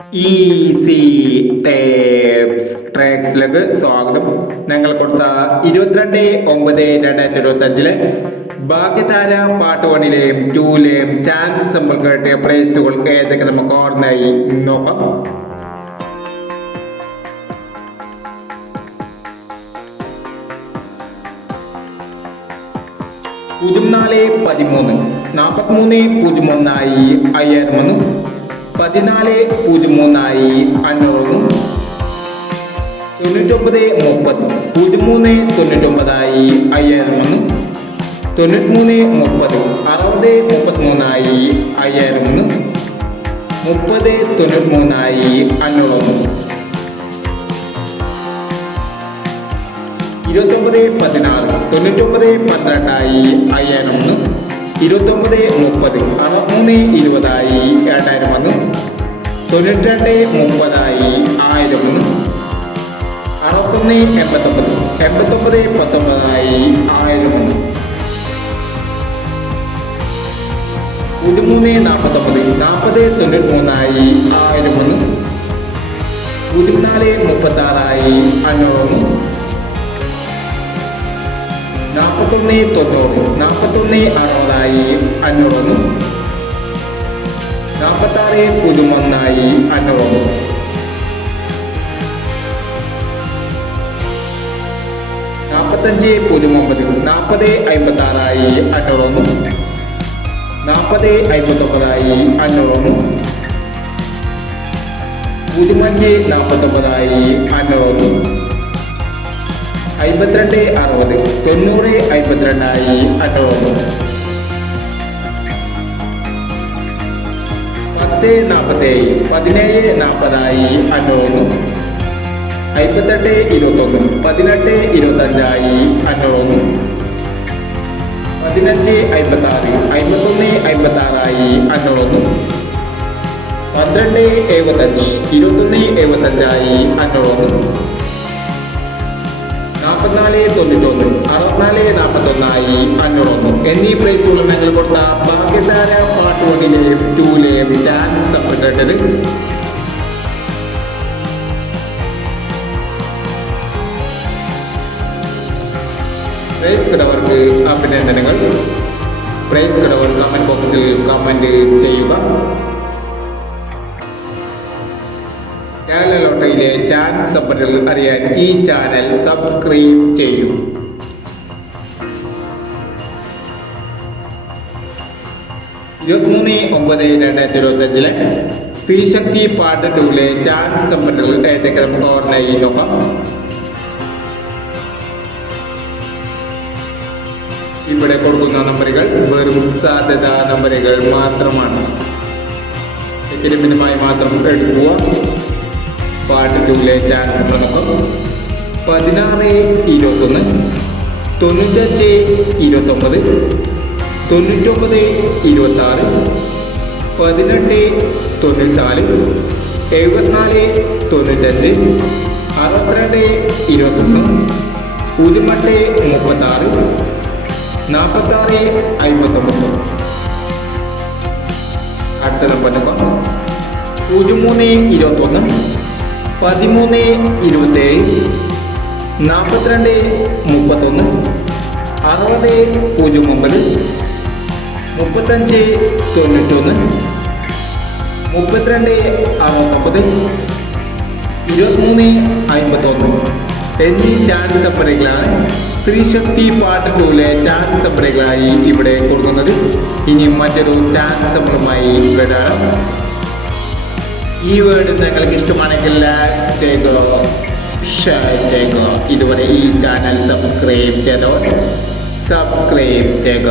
Easy tapes ട്രാക്സിലേക്ക് സ്വാഗതം. ഞങ്ങൾ കൊടുത്ത ഇരുപത്തിരണ്ട് ഒമ്പത് രണ്ടായിരത്തി ഇരുപത്തി അഞ്ചിലെ ഭാഗ്യധാര പാട്ട് വണ്ണിലെയും ടൂലെയും ചാൻസ് നമ്മൾ കേട്ടിയ പ്രൈസുകൾ ഏതൊക്കെ നമുക്ക് ഓർമ്മയായി നോക്കാം. പൂജ്യം നാല് പതിമൂന്ന് നാൽപ്പത്തിമൂന്ന് പൂജ്യം ഒന്നായി അയ്യായിരം ഒന്ന് പതിനാല് പൂജ്യം മൂന്നായി അഞ്ഞൂറും. തൊണ്ണൂറ്റൊമ്പത് മുപ്പത്. പൂജ്യം മൂന്ന് തൊണ്ണൂറ്റൊമ്പതായി അയ്യായിരം ഒന്ന് തൊണ്ണൂറ്റിമൂന്ന് മുപ്പത്. അറുപത് മുപ്പത്തിമൂന്നായി അയ്യായിരം ഒന്ന് മുപ്പത് തൊണ്ണൂറ്റിമൂന്നായി അഞ്ഞൂറ്. ഒന്ന് ഇരുപത്തൊമ്പത് പതിനാറ്. തൊണ്ണൂറ്റൊമ്പത് പന്ത്രണ്ടായി അയ്യായിരം ഒന്ന് ഇരുപത്തൊമ്പത് മുപ്പത്. അറുപത്തിമൂന്ന് ഇരുപതായി തൊണ്ണൂറ്റിരണ്ട് മുപ്പതായി ആയിരം അറുപത്തൊന്ന് എൺപത്തൊമ്പത്. എൺപത്തൊമ്പത് പത്തൊമ്പതായി ആയിരം പതിമൂന്ന് നാൽപ്പത്തൊമ്പത്. നാൽപ്പത് തൊണ്ണൂറ്റി മൂന്നായി ആയിരം ഒന്ന്. പതിനാല് മുപ്പത്തി ആറായി അഞ്ഞൂറ് നാൽപ്പത്തൊന്ന് തൊണ്ണൂറ്. നാൽപ്പത്തൊന്ന് അറുപതായി അഞ്ഞൂറ് നാൽപ്പത്താറ് പതിമൂന്നായി അഞ്ഞൂറ് നാൽപ്പത്തഞ്ച് പൂജ്യം നാൽപ്പത് അമ്പത്തി ആറായി അഞ്ഞൂറ് നാൽപ്പത് അമ്പത്തൊമ്പതായി അഞ്ഞൂറ് പൂജ്യം അഞ്ച് നാൽപ്പത്തൊമ്പതായി അഞ്ഞൂറ് അമ്പത്തിരണ്ട് അറുപത് തൊണ്ണൂറ് അമ്പത്തിരണ്ടായി അഞ്ഞൂറ് പത്ത് നാൽപ്പത്തേഴ് പതിനേഴ് നാൽപ്പതായി അഞ്ഞൂറ് അമ്പത്തെട്ട് ഇരുപത്തൊന്ന് പതിനെട്ട് ഇരുപത്തഞ്ചായി അഞ്ഞൂറ് പതിനഞ്ച് അമ്പത്താറ് അമ്പത്തൊന്ന് അമ്പത്താറായി അഞ്ഞൂറ് പന്ത്രണ്ട് എഴുപത്തഞ്ച് ഇരുപത്തൊന്ന് എഴുപത്തഞ്ചായി അഞ്ഞൂറ് നാൽപ്പത്തിനാല് തൊണ്ണൂറ്റൊന്ന് അറുപത്തിനാല് നാൽപ്പത്തൊന്നായി അഞ്ഞൂറൊന്ന് എന്നീ പ്രൈസുകൾ ഞങ്ങൾ കൊടുത്ത ഭാഗ്യധാര പാർട്ട് വണ്ണിലെയും ടൂലെയും ചാൻസ് സപ്പോർട്ടേണ്ടത് പ്രൈസ് കിടവർക്ക് അഭിനന്ദനങ്ങൾ. പ്രൈസ് കിടവർ കമന്റ് ബോക്സിൽ കമന്റ് ചെയ്യുക. കേരള ലോട്ടറിയിലെ ചാൻസ് സപ്പറുകൾ അറിയാൻ ഈ ചാനൽ സബ്സ്ക്രൈബ് ചെയ്യൂ. ഇരുപത്തിമൂന്ന് ഒമ്പത് രണ്ടായിരത്തി ഇരുപത്തി അഞ്ചിലെ സ്ത്രീശക്തി പാർട്ട് ടൂലെ ചാൻസ് സമ്പന്നകൾ ഏതൊക്കെ നമുക്ക് നോക്കാം. ഇവിടെ കൊടുക്കുന്ന നമ്പറുകൾ വെറും സാധ്യത നമ്പറുകൾ മാത്രമാണ്. എക്രിമിനുമായി മാത്രം എടുക്കുക. പാർട്ട് ടൂലെ ചാൻസ് പ്രമുഖം പതിനാറ് ഇരുപത്തൊന്ന് തൊണ്ണൂറ്റഞ്ച് ഇരുപത്തൊമ്പത് തൊണ്ണൂറ്റൊമ്പത് ഇരുപത്താറ് പതിനെട്ട് തൊണ്ണൂറ്റാൽ എഴുപത്തിനാല് തൊണ്ണൂറ്റഞ്ച് അറുപത്തിരണ്ട് ഇരുപത്തൊന്ന് ഉരുമട്ട് മുപ്പത്താറ് നാൽപ്പത്താറ് അമ്പത്തൊമ്പത്. അടുത്ത നമ്പർ പൂജ്യം മൂന്ന് ഇരുപത്തൊന്ന് പതിമൂന്ന് ഇരുപത്തേഴ് നാൽപ്പത്തിരണ്ട് മുപ്പത്തൊന്ന് അറുപത് പൂജ്യം ഒമ്പത് മുപ്പത്തഞ്ച് തൊണ്ണൂറ്റൊന്ന് മുപ്പത്തിരണ്ട് അറുപത്തൊമ്പത് ഇരുപത്തിമൂന്ന് അമ്പത്തൊന്ന് എന്നീ ചാൻസ് സപ്പറകളാണ് സ്ത്രീശക്തി പാട്ട് ടൂലെ ചാൻസ് സപ്പറകളായി ഇവിടെ കൊടുക്കുന്നത്. ഇനി മറ്റൊരു ചാൻസ് സപ്പറുമായി വരാം. ഈ വേർഡ് നിങ്ങൾക്ക് ഇഷ്ടമാണെങ്കിൽ ലൈക്ക് ചെയ്യുക ഷെയർ ചെയ്യുക ഇതുവരെ ഈ ചാനൽ സബ്സ്ക്രൈബ് ചെയ്തോ സബ്സ്ക്രൈബ് ചെയ്യുക